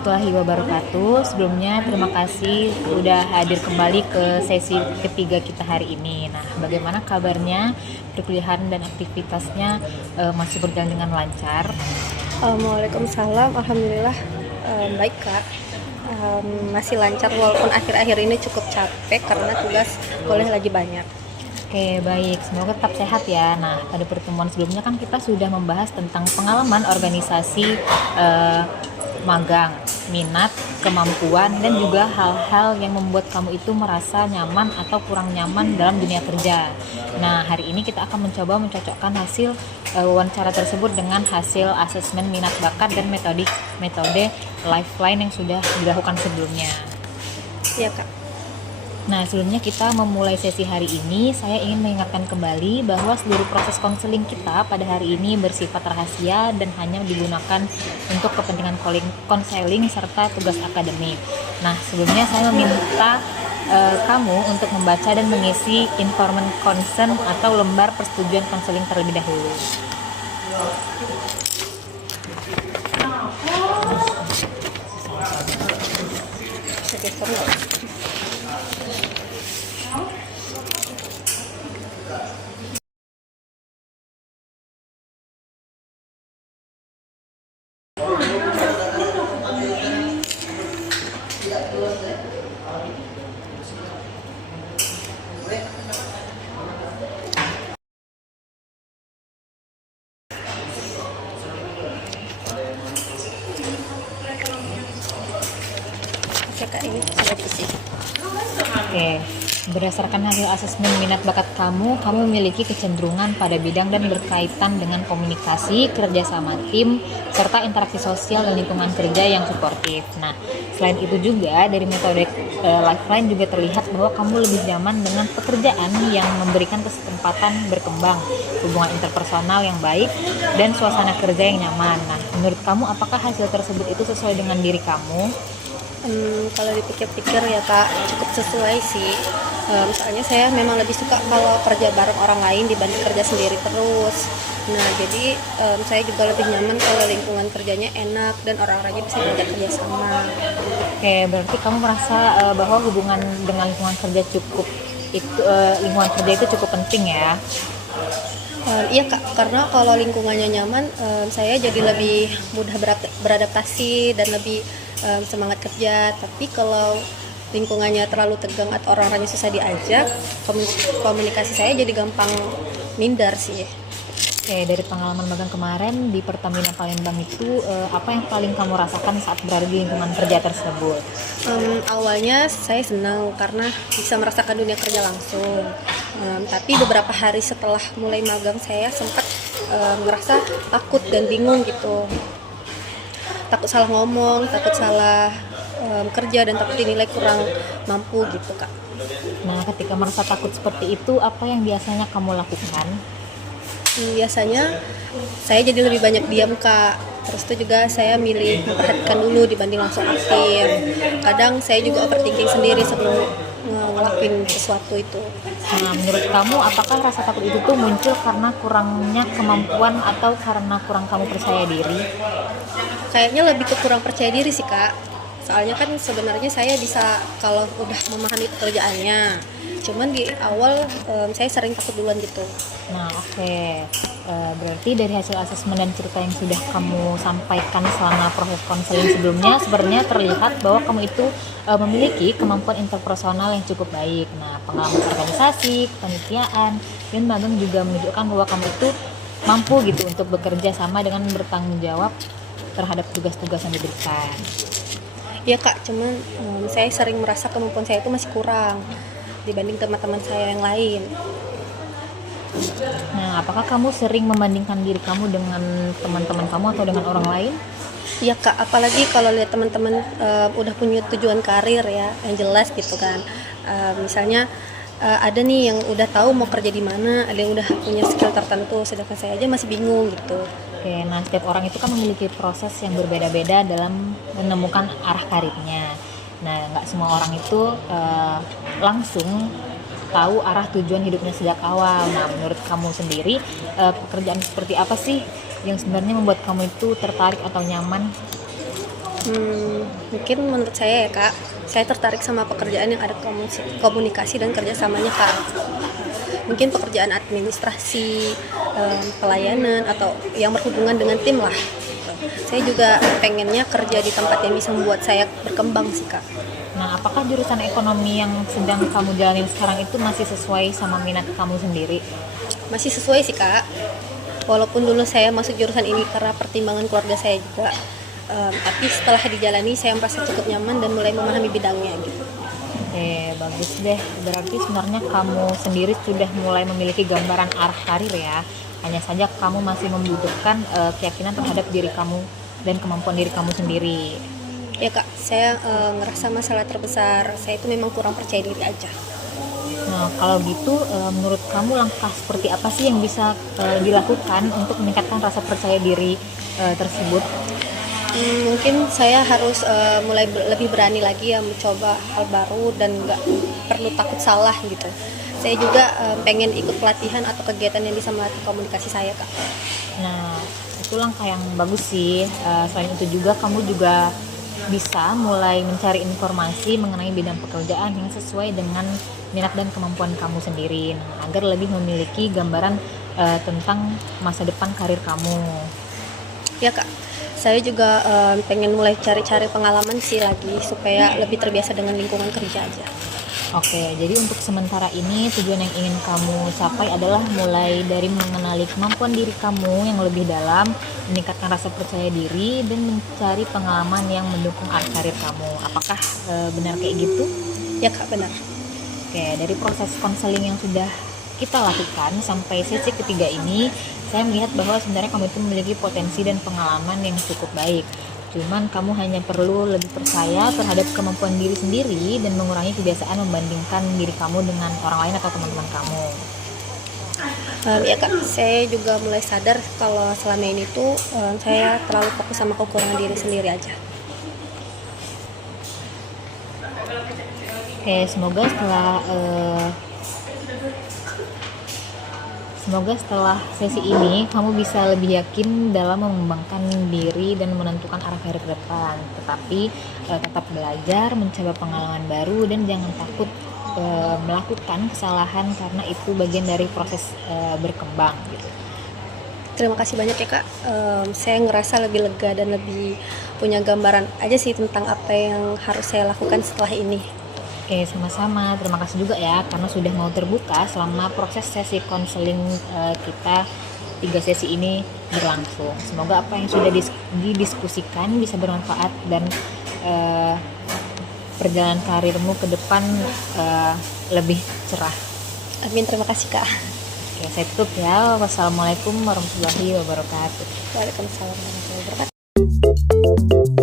warahmatullahi wabarakatuh. Sebelumnya terima kasih udah hadir kembali ke sesi ketiga kita hari ini. Nah, bagaimana kabarnya? Perkuliahan dan aktivitasnya masih berjalan dengan lancar? Waalaikumsalam, alhamdulillah baik kak. Masih lancar walaupun akhir-akhir ini cukup capek karena tugas boleh lagi banyak. Oke, baik. Semoga tetap sehat ya. Nah, pada pertemuan sebelumnya kan kita sudah membahas tentang pengalaman organisasi magang, minat, kemampuan, dan juga hal-hal yang membuat kamu itu merasa nyaman atau kurang nyaman dalam dunia kerja. Nah, hari ini kita akan mencoba mencocokkan hasil wawancara tersebut dengan hasil asesmen minat bakat dan metode lifeline yang sudah dilakukan sebelumnya. Iya kak. Nah, sebelumnya kita memulai sesi hari ini, saya ingin mengingatkan kembali bahwa seluruh proses konseling kita pada hari ini bersifat rahasia dan hanya digunakan untuk kepentingan konseling serta tugas akademik. Nah, sebelumnya saya meminta kamu untuk membaca dan mengisi informan consent atau lembar persetujuan konseling terlebih dahulu. Oke kak, ini sudah diisi. Oke, berdasarkan hasil asesmen minat bakat kamu memiliki kecenderungan pada bidang dan berkaitan dengan komunikasi, kerjasama tim, serta interaksi sosial dan lingkungan kerja yang suportif. Nah, selain itu juga dari metode Lifeline juga terlihat bahwa kamu lebih nyaman dengan pekerjaan yang memberikan kesempatan berkembang, hubungan interpersonal yang baik, dan suasana kerja yang nyaman. Nah, menurut kamu apakah hasil tersebut itu sesuai dengan diri kamu? Kalau dipikir-pikir ya kak, cukup sesuai sih. Soalnya saya memang lebih suka kalau kerja bareng orang lain dibanding kerja sendiri terus. Nah, jadi saya juga lebih nyaman kalau lingkungan kerjanya enak dan orang-orangnya bisa diajak kerja sama. Oke, berarti kamu merasa bahwa hubungan dengan lingkungan kerja lingkungan kerja itu cukup penting ya? Iya kak, karena kalau lingkungannya nyaman, saya jadi lebih mudah beradaptasi dan lebih semangat kerja. Tapi kalau lingkungannya terlalu tegang atau orang-orangnya susah diajak, komunikasi saya jadi gampang minder sih. Oke, dari pengalaman magang kemarin di Pertamina Palembang itu apa yang paling kamu rasakan saat berada di lingkungan kerja tersebut? Awalnya saya senang karena bisa merasakan dunia kerja langsung. Tapi beberapa hari setelah mulai magang saya sempat ngerasa takut dan bingung gitu. Takut salah ngomong, takut salah kerja, dan takut dinilai kurang mampu gitu kak. Nah, ketika merasa takut seperti itu, apa yang biasanya kamu lakukan? Biasanya saya jadi lebih banyak diam kak. Terus itu juga saya milih memperhatikan dulu dibanding langsung aktif. Kadang saya juga overthinking sendiri sebelum ngelakuin sesuatu itu. Nah, menurut kamu apakah rasa takut itu tuh muncul karena kurangnya kemampuan atau karena kurang kamu percaya diri? Kayaknya lebih ke kurang percaya diri sih kak. Soalnya kan sebenarnya saya bisa kalau udah memahami pekerjaannya. Cuman di awal saya sering takut duluan gitu. Nah, oke. Berarti dari hasil asesmen dan cerita yang sudah kamu sampaikan selama proses konseling sebelumnya, sebenarnya terlihat bahwa kamu itu memiliki kemampuan interpersonal yang cukup baik. Nah, pengalaman organisasi, kepanitiaan, dan magang juga menunjukkan bahwa kamu itu mampu gitu untuk bekerja sama dengan bertanggung jawab terhadap tugas-tugas yang diberikan. Ya kak, cuman saya sering merasa kemampuan saya itu masih kurang dibanding teman-teman saya yang lain. Nah, apakah kamu sering membandingkan diri kamu dengan teman-teman kamu atau dengan orang lain? Iya kak, apalagi kalau lihat teman-teman udah punya tujuan karir ya yang jelas gitu kan. Misalnya ada nih yang udah tahu mau kerja di mana, ada yang udah punya skill tertentu, sedangkan saya aja masih bingung gitu. Oke, nah setiap orang itu kan memiliki proses yang berbeda-beda dalam menemukan arah karirnya. Nah, nggak semua orang itu langsung tahu arah tujuan hidupnya sejak awal. Nah, menurut kamu sendiri, pekerjaan seperti apa sih yang sebenarnya membuat kamu itu tertarik atau nyaman? Mungkin menurut saya ya Kak, saya tertarik sama pekerjaan yang ada komunikasi dan kerjasamanya Kak. Mungkin pekerjaan administrasi, pelayanan, atau yang berhubungan dengan tim lah. Gitu. Saya juga pengennya kerja di tempat yang bisa membuat saya berkembang sih Kak. Nah, apakah jurusan ekonomi yang sedang kamu jalanin sekarang itu masih sesuai sama minat kamu sendiri? Masih sesuai sih Kak, walaupun dulu saya masuk jurusan ini karena pertimbangan keluarga saya juga, tapi setelah dijalani saya merasa cukup nyaman dan mulai memahami bidangnya gitu. Oke, bagus deh. Berarti sebenarnya kamu sendiri sudah mulai memiliki gambaran arah karir ya. Hanya saja kamu masih membutuhkan keyakinan terhadap diri kamu dan kemampuan diri kamu sendiri. Ya Kak, saya ngerasa masalah terbesar saya itu memang kurang percaya diri aja. Nah, kalau gitu, menurut kamu langkah seperti apa sih yang bisa dilakukan untuk meningkatkan rasa percaya diri tersebut? Mungkin saya harus mulai lebih berani lagi ya mencoba hal baru dan nggak perlu takut salah gitu. Saya juga pengen ikut pelatihan atau kegiatan yang bisa melatih komunikasi saya Kak. Nah, itu langkah yang bagus sih. Selain itu juga kamu juga bisa mulai mencari informasi mengenai bidang pekerjaan yang sesuai dengan minat dan kemampuan kamu sendiri, nah, agar lebih memiliki gambaran tentang masa depan karir kamu. Ya Kak, saya juga pengen mulai cari-cari pengalaman sih lagi supaya lebih terbiasa dengan lingkungan kerja aja. Oke, jadi untuk sementara ini tujuan yang ingin kamu capai adalah mulai dari mengenali kemampuan diri kamu yang lebih dalam, meningkatkan rasa percaya diri, dan mencari pengalaman yang mendukung arah karir kamu. Apakah benar kayak gitu? Ya Kak, benar. Oke, dari proses konseling yang sudah kita lakukan sampai sesi ketiga ini, saya melihat bahwa sebenarnya kamu itu memiliki potensi dan pengalaman yang cukup baik. Cuman kamu hanya perlu lebih percaya terhadap kemampuan diri sendiri dan mengurangi kebiasaan membandingkan diri kamu dengan orang lain atau teman-teman kamu. Ya Kak, saya juga mulai sadar kalau selama ini tuh saya terlalu fokus sama kekurangan diri sendiri aja. Oke, semoga setelah sesi ini kamu bisa lebih yakin dalam mengembangkan diri dan menentukan arah karir ke depan. Tetapi tetap belajar, mencoba pengalaman baru, dan jangan takut melakukan kesalahan karena itu bagian dari proses berkembang gitu. Terima kasih banyak ya Kak, saya ngerasa lebih lega dan lebih punya gambaran aja sih tentang apa yang harus saya lakukan setelah ini. Oke, sama-sama. Terima kasih juga ya karena sudah mau terbuka selama proses sesi konseling kita 3 sesi ini berlangsung. Semoga apa yang sudah didiskusikan bisa bermanfaat dan perjalanan karirmu ke depan lebih cerah. Amin, terima kasih Kak. Oke, saya tutup ya. Wassalamualaikum warahmatullahi wabarakatuh. Waalaikumsalam warahmatullahi wabarakatuh.